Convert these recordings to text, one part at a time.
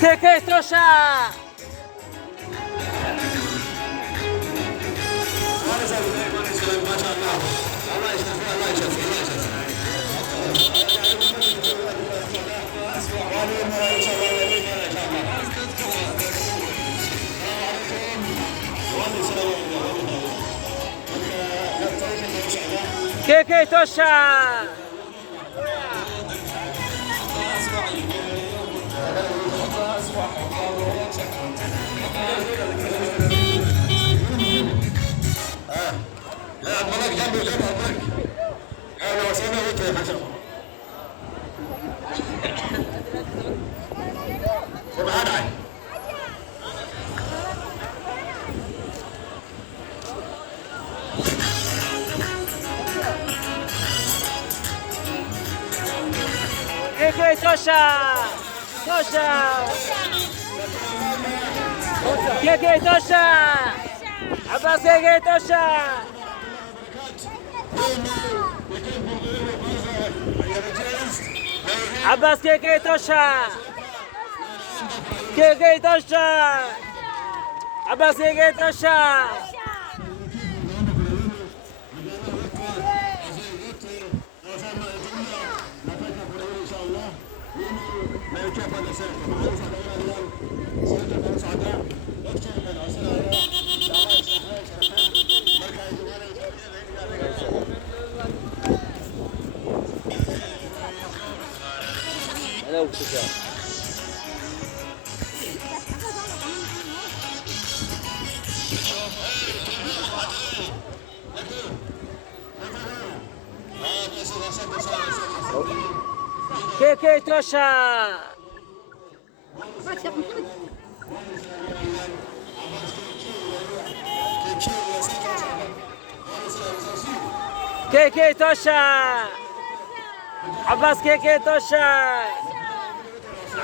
Keke tosha. Keke tosha. Keke tosha. Tosha. Keke tosha. Abbas keke tosha. Abbas keke tosha. Keke tosha. Abbas keke tosha. Keke tosha. Keke tosha. Abbas keke tosha.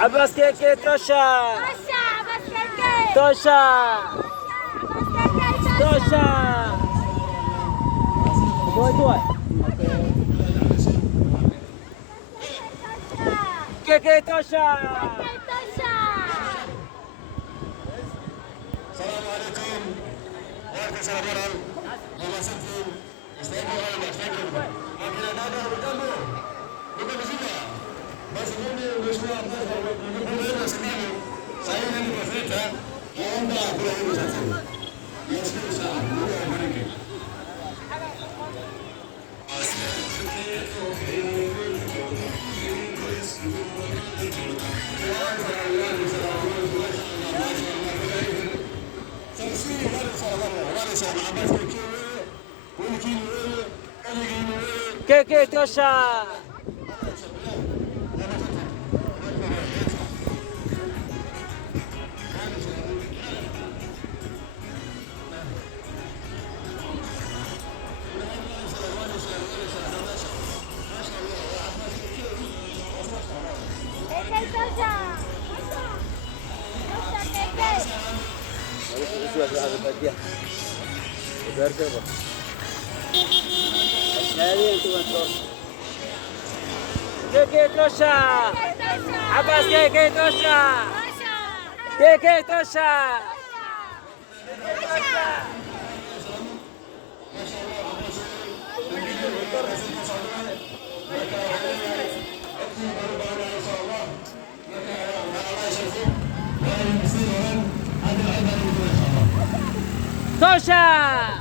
Abbas keke tosha. Tosha. Tosha. Tuai. Keke tosha. Assalamualaikum warahmatullahi wabarakatuh. Akina dada hujambo? Uko mzima? Basi mimi mheshimiwa Abdalla Simami sasa hivi ni profeta naomba kula hiyo sasa. Nashukuru sana. Mungu awabariki. Keke tosha. Keke tosha. Abbas keke tosha. Keke tosha. Tosha.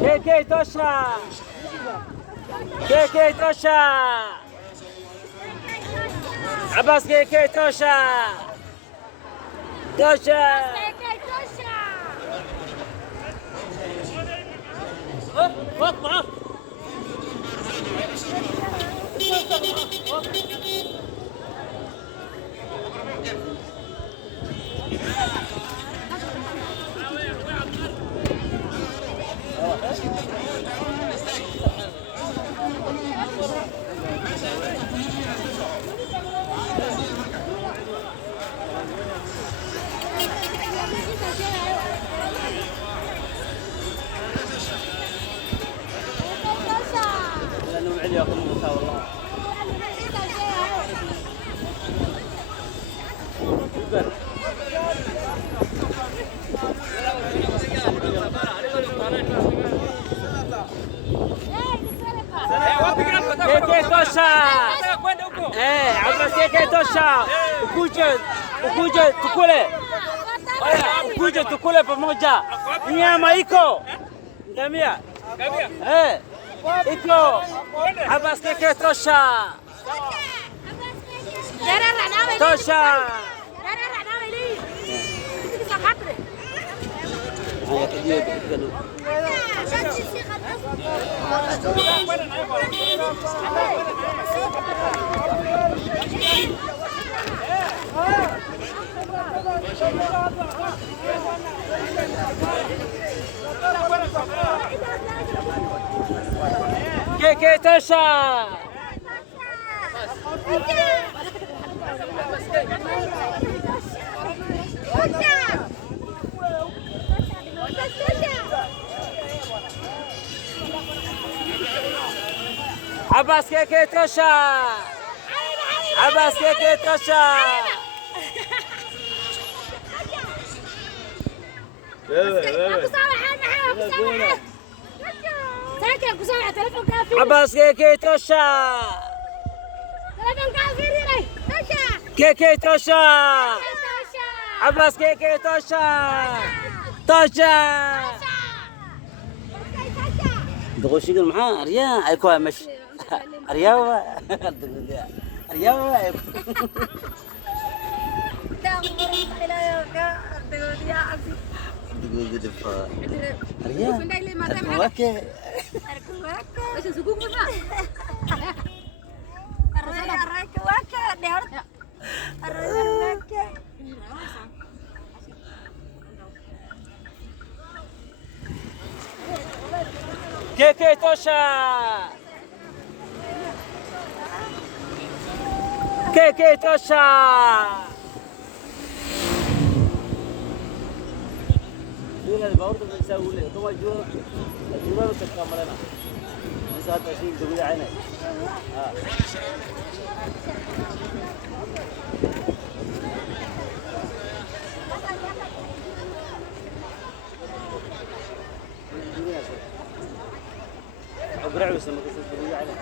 كيكي توشا كيكي توشا عباس كيكي توشا توشا فوق معه لأنه عليا ياكل موسى والله كيكي توشا عباس كيكي توشا ukuje tukule ukuje tukule pamoja nyama iko ngamia iko Abbas keke tosha tosha كيكي توشا عباس كيكي توشا عباس كيكي توشا عباس كيكي توشا كيكي توشا عباس كيكي توشا توشا دغوشي قال معاه ريا ايكو مش رياوة رياوة دقوق دفا ريا أركواكي بس سكوك بقى أركواكي دهر أركواكي كيكي توشا كيكي توشا دون الباور ده بيساوي له تو جوا جوا كاملنا ساعات شيء دغري عينه أقرأ بس ما كنت دغري عينه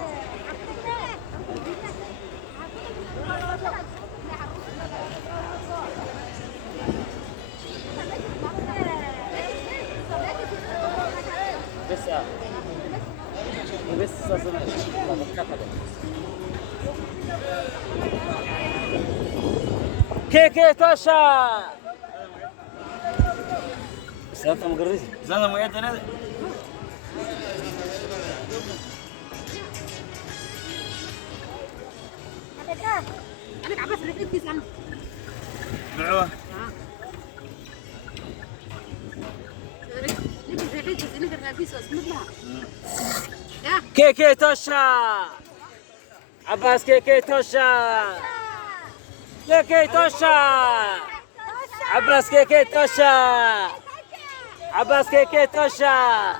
بس كيكي توشا سالت مقرز زاد ما يدنا انا عباس ركبت كيس معوه كيكي توشا عباس كيكي توشا كيكي توشا عباس كيكي توشا عباس كيكي توشا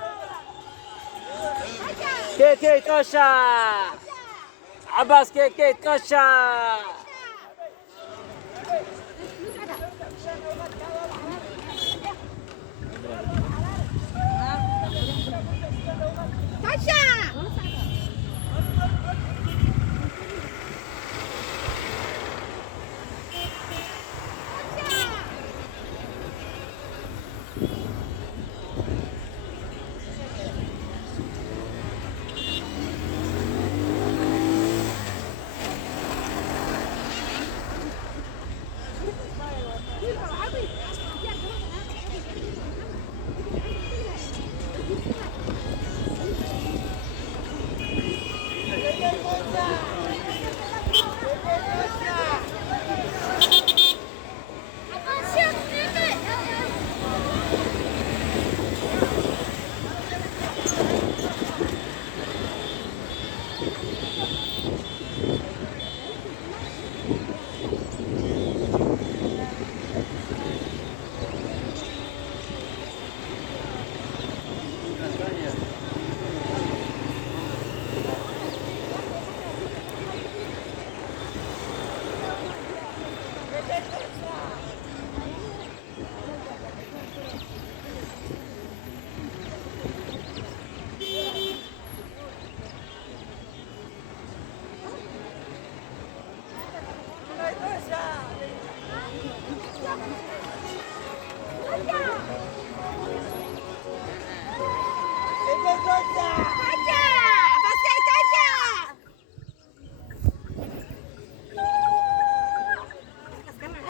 كيكي توشا عباس كيكي توشا